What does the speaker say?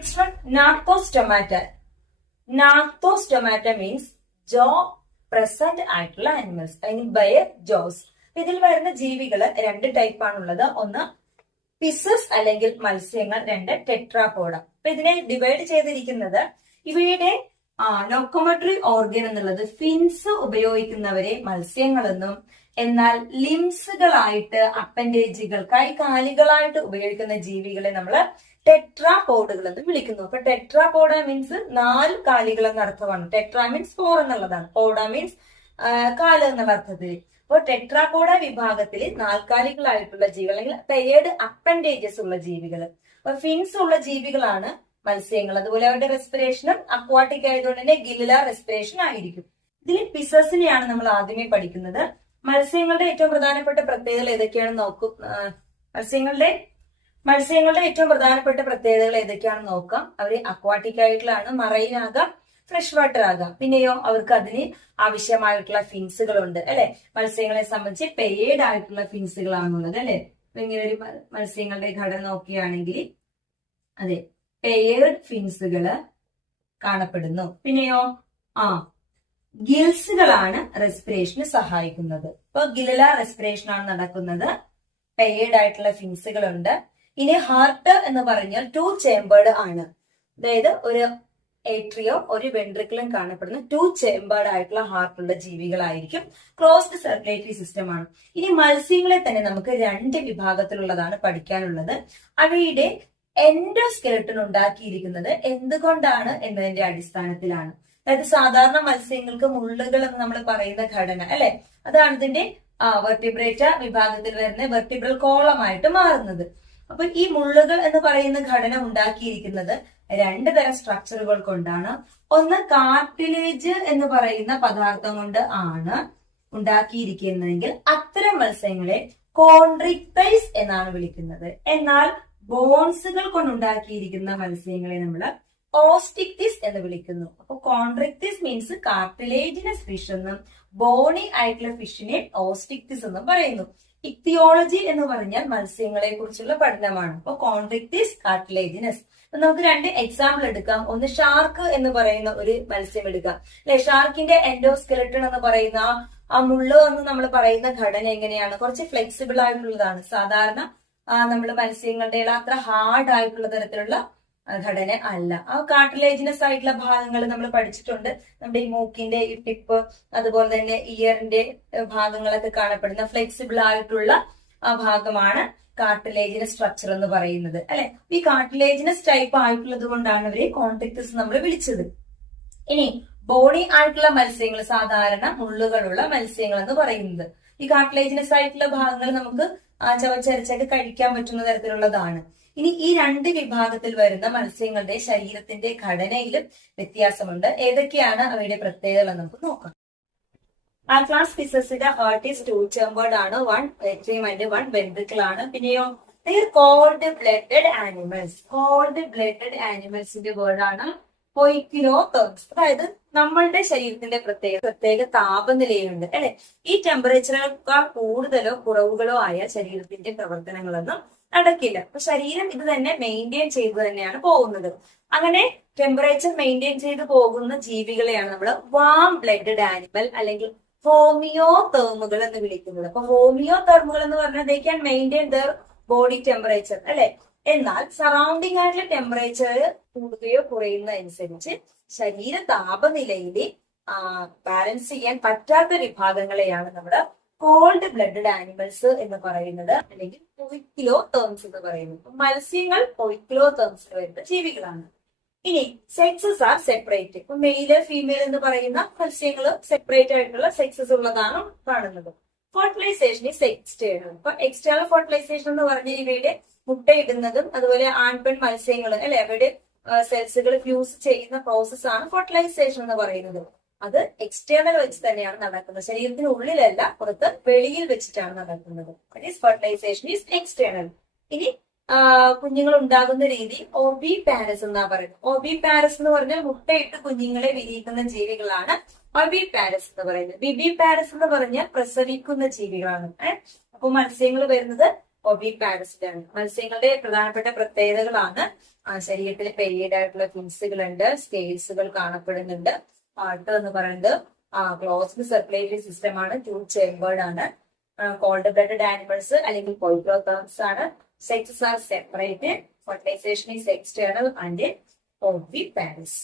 Next one, Narcostomata. Narcostomata means jaw present ആയിട്ടുള്ള animals. അതിന് buyer Jose. ഇതിൽ വരുന്ന ജീവികള് രണ്ട് ടൈപ്പ് ആണുള്ളത്. ഒന്ന് പിസസ് അല്ലെങ്കിൽ മത്സ്യങ്ങൾ, രണ്ട് ടെട്രാപോഡ. അപ്പൊ ഇതിനെ ഡിവൈഡ് ചെയ്തിരിക്കുന്നത് ഇവയുടെ ലോക്കോമോട്ടറി ഓർഗൻ എന്നുള്ളത് ഫിൻസ് ഉപയോഗിക്കുന്നവരെ മത്സ്യങ്ങളെന്നും, എന്നാൽ ലിംസുകളായിട്ട് അപ്പൻഡേജുകൾ കൈകാലികളായിട്ട് ഉപയോഗിക്കുന്ന ജീവികളെ നമ്മൾ ടെട്രാപോഡുകൾ എന്ന് വിളിക്കുന്നു. അപ്പൊ ടെട്രാപോഡ മീൻസ് 4 കാലികൾ എന്ന അർത്ഥമാണ്. ടെട്രാ മീൻസ് 4 എന്നുള്ളതാണ്, പോഡ മീൻസ് കാല് എന്നുള്ള അർത്ഥത്തിൽ. അപ്പോൾ ടെട്രാപോഡ വിഭാഗത്തിൽ 4 കാലികളായിട്ടുള്ള ജീവികൾ അല്ലെങ്കിൽ പെയർഡ് അപ്പൻഡേജസ് ഉള്ള ജീവികൾ. അപ്പൊ ഫിൻസ് ഉള്ള ജീവികളാണ് മത്സ്യങ്ങൾ. അതുപോലെ അവരുടെ റെസ്പിറേഷനും അക്വാട്ടിക് ആയതുകൊണ്ട് തന്നെ ഗില്ലുലാർ റെസ്പിറേഷൻ ആയിരിക്കും. ഇതിൽ പിസസിനെയാണ് നമ്മൾ ആദ്യമേ പഠിക്കുന്നത്. മത്സ്യങ്ങളുടെ ഏറ്റവും പ്രധാനപ്പെട്ട പ്രത്യേകതകൾ ഏതൊക്കെയാണെന്ന് നോക്കും. മത്സ്യങ്ങളുടെ ഏറ്റവും പ്രധാനപ്പെട്ട പ്രത്യേകതകൾ ഏതൊക്കെയാണെന്ന് നോക്കാം. അവര് അക്വാട്ടിക് ആയിട്ടുള്ളതാണ്, മറൈൻ ആകാം, ഫ്രഷ് വാട്ടർ ആകാം. പിന്നെയോ അവർക്ക് അതിന് ആവശ്യമായിട്ടുള്ള ഫിൻസുകളുണ്ട് അല്ലെ. മത്സ്യങ്ങളെ സംബന്ധിച്ച് പെയർഡ് ആയിട്ടുള്ള ഫിൻസുകളാണുള്ളത് അല്ലെ. ഇങ്ങനെ ഒരു മത്സ്യങ്ങളുടെ ഘടന നോക്കുകയാണെങ്കിൽ അതെ പെയർഡ് ഫിൻസുകള് കാണപ്പെടുന്നു. പിന്നെയോ ഗിൽസുകളാണ് റെസ്പിറേഷന് സഹായിക്കുന്നത്. ഇപ്പൊ ഗില്ലുലാർ റെസ്പിറേഷൻ ആണ് നടക്കുന്നത്. പെയർഡ് ആയിട്ടുള്ള ഫിൻസുകളുണ്ട്. ഇനി ഹാർട്ട് എന്ന് പറഞ്ഞാൽ 2 ചേമ്പേർഡ് ആണ്. അതായത് ഒരു ഏട്രിയോ ഒരു വെൻട്രിക്കിളും കാണപ്പെടുന്ന 2 ചേമ്പേർഡ് ആയിട്ടുള്ള ഹാർട്ടുള്ള ജീവികളായിരിക്കും. ക്ലോസ്ഡ് സർക്കുലേറ്ററി സിസ്റ്റം ആണ്. ഇനി മത്സ്യങ്ങളെ തന്നെ നമുക്ക് 2 വിഭാഗത്തിലുള്ളതാണ് പഠിക്കാനുള്ളത്. അവയുടെ എൻഡോസ്കെലട്ടൺ ഉണ്ടാക്കിയിരിക്കുന്നത് എന്തുകൊണ്ടാണ് എന്നതിന്റെ അടിസ്ഥാനത്തിലാണ്. അതായത് സാധാരണ മത്സ്യങ്ങൾക്ക് മുള്ളുകൾ എന്ന് നമ്മൾ പറയുന്ന ഘടന അല്ലെ, അതാണ് ഇതിന്റെ വെർട്ടിബ്രേറ്റ വിഭാഗത്തിൽ വരുന്ന വെർട്ടിബ്രൽ കോളമായിട്ട് മാറുന്നത്. അപ്പൊ ഈ മുള്ളുകൾ എന്ന് പറയുന്ന ഘടന ഉണ്ടാക്കിയിരിക്കുന്നത് 2 തരം സ്ട്രക്ചറുകൾ കൊണ്ടാണ്. ഒന്ന് കാർട്ടിലേജ് എന്ന് പറയുന്ന പദാർത്ഥം കൊണ്ട് ആണ് ഉണ്ടാക്കിയിരിക്കുന്നതെങ്കിൽ അത്തരം മത്സ്യങ്ങളെ കോൺട്രിക്ടൈസ് എന്നാണ് വിളിക്കുന്നത്. എന്നാൽ ബോൺസുകൾ കൊണ്ടുണ്ടാക്കിയിരിക്കുന്ന മത്സ്യങ്ങളെ നമ്മൾ ഓസ്റ്റിക്തിസ് എന്ന് വിളിക്കുന്നു. അപ്പൊ കോൺട്രിക്തിസ് മീൻസ് കാർട്ടിലേജിനസ് ഫിഷ് എന്നും ബോണി ആയിട്ടുള്ള ഫിഷിനെ ഓസ്റ്റിക്തിസ് എന്നും പറയുന്നു. ഇക്തിയോളജി എന്ന് പറഞ്ഞാൽ മത്സ്യങ്ങളെ കുറിച്ചുള്ള പഠനമാണ്. അപ്പൊ കോൺട്രിക്തിസ്, കാർട്ടിലേജിനസ്. നമുക്ക് 2 എക്സാമ്പിൾ എടുക്കാം. ഒന്ന് ഷാർക്ക് എന്ന് പറയുന്ന ഒരു മത്സ്യം എടുക്കാം അല്ലെ. ഷാർക്കിന്റെ എൻഡോസ്കെലട്ടൺ എന്ന് പറയുന്ന ആ മുള്ള് എന്ന് നമ്മൾ പറയുന്ന ഘടന എങ്ങനെയാണ്? കുറച്ച് ഫ്ലെക്സിബിൾ ആയിട്ടുള്ളതാണ്. സാധാരണ നമ്മൾ മത്സ്യങ്ങളുടെ അത്ര ഹാർഡ് ആയിട്ടുള്ള തരത്തിലുള്ള ഘടന അല്ല. ആ കാർട്ടിലേജിനസ് ആയിട്ടുള്ള ഭാഗങ്ങൾ നമ്മൾ പഠിച്ചിട്ടുണ്ട്. നമ്മുടെ ഈ മൂക്കിന്റെ ഈ ടിപ്പ്, അതുപോലെ തന്നെ ഇയറിന്റെ ഭാഗങ്ങളൊക്കെ കാണപ്പെടുന്ന ഫ്ലെക്സിബിൾ ആയിട്ടുള്ള ആ ഭാഗമാണ് കാർട്ടിലേജിനസ് സ്ട്രക്ചർ എന്ന് പറയുന്നത് അല്ലെ. ഈ കാർട്ടിലേജിനസ് ടൈപ്പ് ആയിട്ടുള്ളത് കൊണ്ടാണ് അവരെ കോൺട്രിക്ടസ് നമ്മൾ വിളിച്ചത്. ഇനി ബോണി ആയിട്ടുള്ള മത്സ്യങ്ങൾ, സാധാരണ മുള്ളുകളുള്ള മത്സ്യങ്ങൾ എന്ന് പറയുന്നത്, ഈ കാർട്ടിലേജിനസ് ആയിട്ടുള്ള ഭാഗങ്ങൾ നമുക്ക് ചവച്ചരച്ചൊക്കെ കഴിക്കാൻ പറ്റുന്ന തരത്തിലുള്ളതാണ്. ഇനി ഈ 2 വിഭാഗത്തിൽ വരുന്ന മത്സ്യങ്ങളുടെ ശരീരത്തിന്റെ ഘടനയിലും വ്യത്യാസമുണ്ട്. ഏതൊക്കെയാണ് അവയുടെ പ്രത്യേകതകൾ നമുക്ക് നോക്കാം. ക്ലാസ് ഫിസസിന്റെ ഹാർട്ട് ഈസ് 2 ചേമ്പേർഡ് ആണ്. 1 ഏട്രിയം ആൻഡ് 1 വെൻട്രിക്കിൾ ആണ്. പിന്നെയോ cold blooded animals. Cold blooded ആനിമൽസിന്റെ വേർഡ് ആണ് പൊയ്ക്കിലോതെർമ്സ്. അതായത് നമ്മളുടെ ശരീരത്തിന്റെ പ്രത്യേക താപനിലയുണ്ട് അല്ലെ. ഈ ടെമ്പറേച്ചറേക്കാൾ കൂടുതലോ കുറവുകളോ ആയ ശരീരത്തിന്റെ പ്രവർത്തനങ്ങളൊന്നും നടക്കില്ല. അപ്പൊ ശരീരം ഇത് തന്നെ മെയിൻറ്റെയിൻ ചെയ്ത് തന്നെയാണ് പോകുന്നത്. അങ്ങനെ ടെമ്പറേച്ചർ മെയിൻറ്റെയിൻ ചെയ്ത് പോകുന്ന ജീവികളെയാണ് നമ്മൾ വാം ബ്ലഡഡ് ആനിമൽ അല്ലെങ്കിൽ ഹോമിയോതെർമുകൾ എന്ന് വിളിക്കുന്നത്. അപ്പൊ ഹോമിയോതെർമുകൾ എന്ന് പറഞ്ഞാൽ they can maintain there body temperature അല്ലെ. എന്നാൽ സറൗണ്ടിങ് ആയിട്ടുള്ള ടെമ്പറേച്ചർ കൂടുകയോ കുറയുന്നതനുസരിച്ച് ശരീര താപനിലയിലെ ബാലൻസ് ചെയ്യാൻ പറ്റാത്ത വിഭാഗങ്ങളെയാണ് നമ്മുടെ കോൾഡ് ബ്ലഡഡ് ആനിമൽസ് എന്ന് പറയുന്നത്, അല്ലെങ്കിൽ പൊയ്ക്കിലോതെർമ്സ് എന്ന് പറയുന്നത്. മത്സ്യങ്ങൾ പൊയ്ക്കിലോതെർമ്സിൽ വരുന്ന ജീവികളാണ്. ഇനി സെക്സസ് ആർ സെപ്പറേറ്റ്. ഇപ്പൊ മെയില് ഫീമെയിൽ എന്ന് പറയുന്ന മത്സ്യങ്ങൾ സെപ്പറേറ്റ് ആയിട്ടുള്ള സെക്സസ് ഉള്ളതാണ് കാണുന്നത്. Fertilisation is external. ഇപ്പൊ എക്സ്റ്റേണൽ ഫെർട്ടിലൈസേഷൻ എന്ന് പറഞ്ഞാൽ ഇവയുടെ മുട്ടയിടുന്നതും അതുപോലെ ആൺപെൺ മത്സ്യങ്ങൾ അല്ലെ അവരുടെ സെൽസുകൾ ഫ്യൂസ് ചെയ്യുന്ന പ്രോസസ് ആണ് ഫെർട്ടിലൈസേഷൻ എന്ന് പറയുന്നത്. അത് എക്സ്റ്റേണൽ വെച്ച് തന്നെയാണ് നടക്കുന്നത്. ശരീരത്തിന് ഉള്ളിലല്ല, പുറത്ത് വെളിയിൽ വെച്ചിട്ടാണ് നടക്കുന്നത്. Fertilisation is external. ഇനി കുഞ്ഞുങ്ങൾ ഉണ്ടാകുന്ന രീതി ഓബി പാരസ് എന്നാ പറയുന്നത്. ഓബി പാരസ് എന്ന് പറഞ്ഞാൽ മുട്ടയിട്ട് കുഞ്ഞുങ്ങളെ വിരിയിക്കുന്ന ജീവികളാണ് ഓബി പാരസ് എന്ന് പറയുന്നത്. ബിബി പാരസ് എന്ന് പറഞ്ഞാൽ പ്രസവിക്കുന്ന ജീവികളാണ്. അപ്പൊ മത്സ്യങ്ങൾ വരുന്നത് ഒബി പാരസിറ്റാണ്. മത്സ്യങ്ങളുടെ പ്രധാനപ്പെട്ട പ്രത്യേകതകളാണ് ശരീരത്തിൽ പെരിയഡ് ആയിട്ടുള്ള ഫിൻസുകളുണ്ട്, സ്കെയിൽസുകൾ കാണപ്പെടുന്നുണ്ട്. ഹാർട്ട് എന്ന് പറയുന്നത് ക്ലോസ്ഡ് സർക്കുലേറ്ററി സിസ്റ്റം ആണ്, 2 ചേമ്പേർഡ് ആണ്. കോൾഡ് ബ്ലഡഡ് ആനിമൽസ് അല്ലെങ്കിൽ പോയിക്ലോതേർമ്സ് ആണ്. Sexes are separated. Fertilization is external and ഓവിപാരസ്.